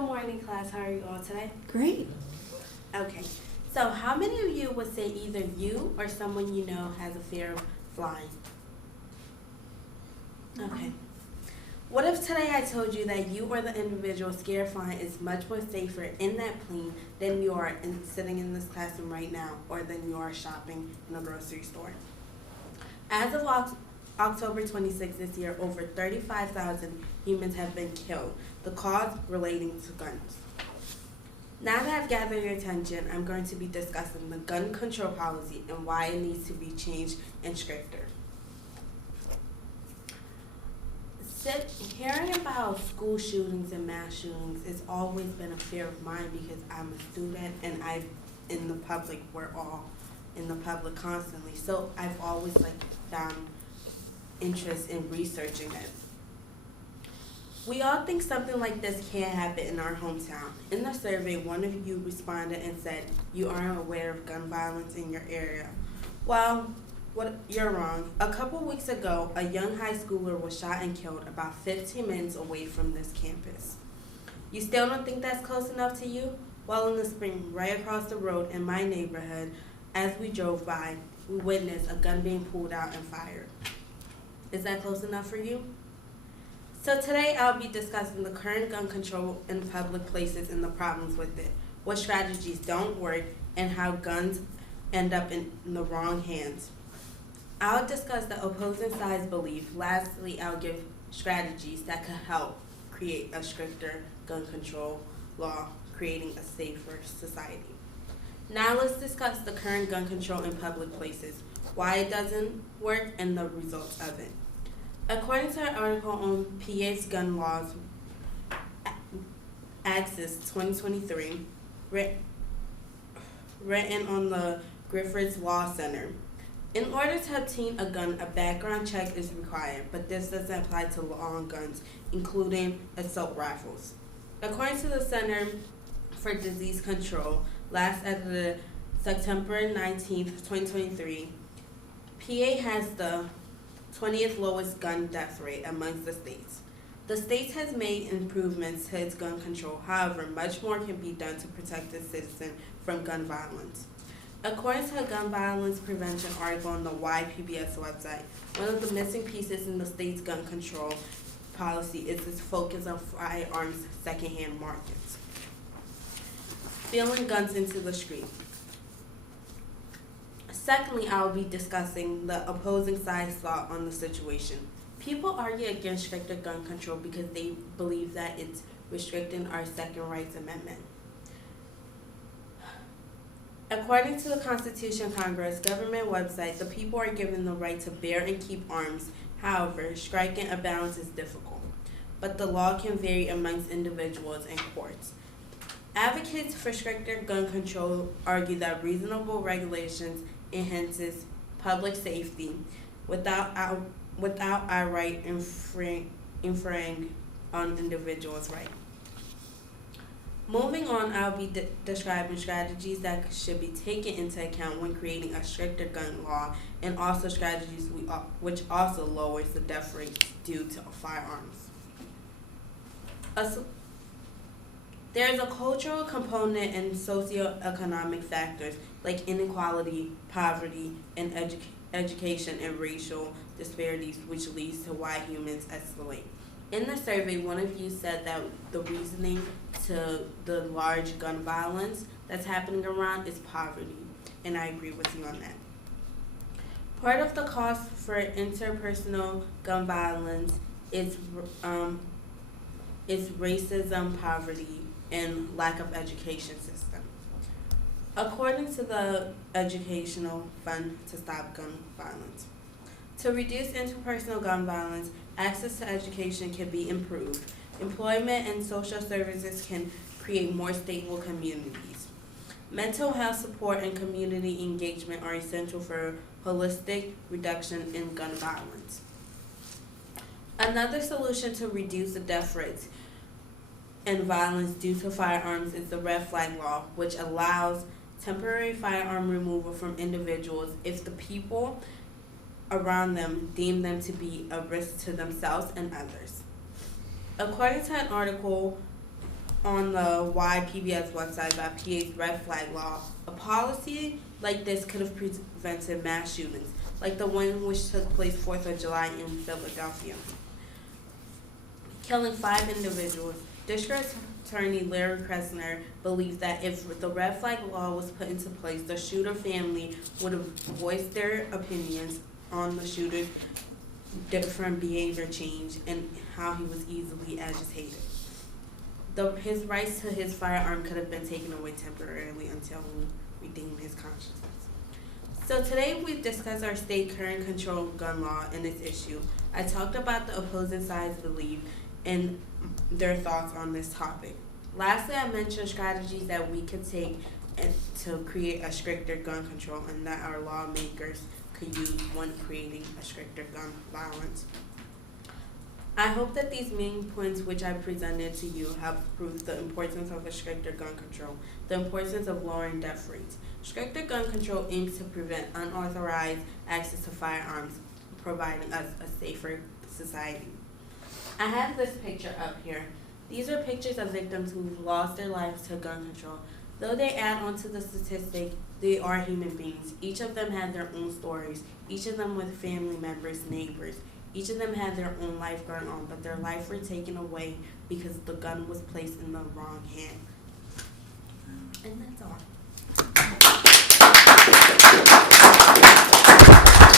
Good morning, class. How are you all today? Great. Okay. So, how many of you would say either you or someone you know has a fear of flying? Okay. What if today I told you that you or the individual scared of flying is much more safer in that plane than you are sitting in this classroom right now, or than you are shopping in a grocery store? As of October 26 this year, over 35,000 humans have been killed, the cause relating to guns. Now that I've gathered your attention, I'm going to be discussing the gun control policy and why it needs to be changed and stricter. Hearing about school shootings and mass shootings has always been a fear of mine because I'm a student and in the public, we're all in the public constantly. So I've always found interest in researching it. We all think something like this can't happen in our hometown. In the survey, one of you responded and said you aren't aware of gun violence in your area. Well, you're wrong. A couple weeks ago, a young high schooler was shot and killed about 15 minutes away from this campus. You still don't think that's close enough to you? Well, in the spring, right across the road in my neighborhood, as we drove by, we witnessed a gun being pulled out and fired. Is that close enough for you? So today I'll be discussing the current gun control in public places and the problems with it, what strategies don't work, and how guns end up in the wrong hands. I'll discuss the opposing side's belief. Lastly, I'll give strategies that could help create a stricter gun control law, creating a safer society. Now let's discuss the current gun control in public places, why it doesn't work, and the results of it. According to an article on PA's gun laws, Axis 2023, written on the Griffiths Law Center. In order to obtain a gun, a background check is required, but this doesn't apply to long guns, including assault rifles. According to the Center for Disease Control, last at the September 19, 2023, PA has the 20th lowest gun death rate amongst the states. The state has made improvements to its gun control. However, much more can be done to protect the citizen from gun violence. According to a gun violence prevention article on the YPBS website, one of the missing pieces in the state's gun control policy is its focus on firearms secondhand markets. Spilling guns into the street. Secondly, I will be discussing the opposing side's thought on the situation. People argue against stricter gun control because they believe that it's restricting our Second Rights Amendment. According to the Constitution Congress government website, the people are given the right to bear and keep arms. However, striking a balance is difficult, but the law can vary amongst individuals and courts. Advocates for stricter gun control argue that reasonable regulations enhances public safety without outright infringing on individuals' rights. Moving on, I'll be describing strategies that should be taken into account when creating a stricter gun law, and also strategies which also lowers the death rates due to firearms. There is a cultural component and socioeconomic factors like inequality, poverty, and education and racial disparities, which leads to why humans escalate. In the survey, one of you said that the reasoning to the large gun violence that's happening around is poverty, and I agree with you on that. Part of the cost for interpersonal gun violence is racism, poverty, and lack of education system. According to the Educational Fund to Stop Gun Violence, to reduce interpersonal gun violence, access to education can be improved. Employment and social services can create more stable communities. Mental health support and community engagement are essential for holistic reduction in gun violence. Another solution to reduce the death rates and violence due to firearms is the red flag law, which allows temporary firearm removal from individuals if the people around them deem them to be a risk to themselves and others. According to an article on the YPBS website about PA's red flag law, a policy like this could have prevented mass shootings, like the one which took place 4th of July in Philadelphia, killing 5 individuals. District Attorney Larry Kressner believed that if the red flag law was put into place, the shooter family would have voiced their opinions on the shooter's different behavior change and how he was easily agitated. His rights to his firearm could have been taken away temporarily until we redeem his consciousness. So today we discussed our state current control gun law and its issue. I talked about the opposing sides' belief and their thoughts on this topic. Lastly, I mentioned strategies that we could take to create a stricter gun control and that our lawmakers could use when creating a stricter gun violence. I hope that these main points which I presented to you have proved the importance of a stricter gun control, the importance of lowering death rates. Stricter gun control aims to prevent unauthorized access to firearms, providing us a safer society. I have this picture up here. These are pictures of victims who've lost their lives to gun control. Though they add on to the statistic, they are human beings. Each of them had their own stories, each of them with family members, neighbors. Each of them had their own life going on, but their life were taken away because the gun was placed in the wrong hand. And that's all.